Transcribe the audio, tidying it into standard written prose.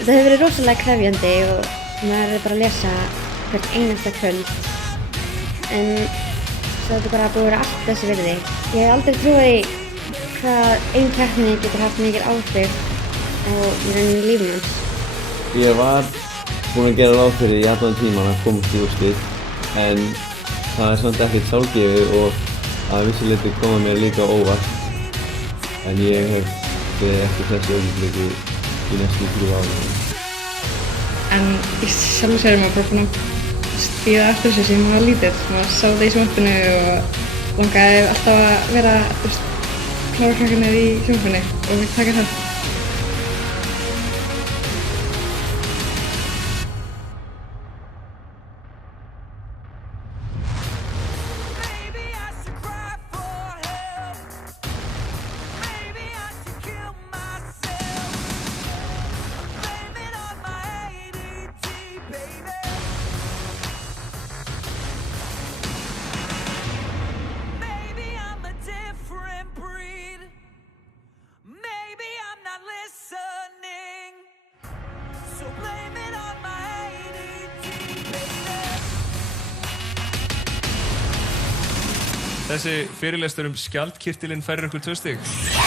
Það hefur verið rosalega krefjandi og maður er bara að lesa hvert einasta kvöld. En svo er þetta bara búið að vera allt þessi virði. Ég hef aldrei trúið í hvað ein keppni getur haft mikil áhrif á í rauninni lífum hans. Ég var búinn að gera ráð fyrir í allan tíman að komast í úrslit, en það er samt ekkert sjálfgefið og að vissu leyti kom það mér líka á óvart. En ég hef beðið eftir þessu augnablikki í næstu 3 árin. En í sjálfu sér er maður bara búinn að bíða eftir þessu síðan maður var lítill. Maður sá það í sjónvarpinu og langaði alltaf að vera klárkrakkarnir í sjónvarpinu og vilja taka þátt. Þessi fyrirlestur skjaldkirtilinn færir ykkur 2 stig.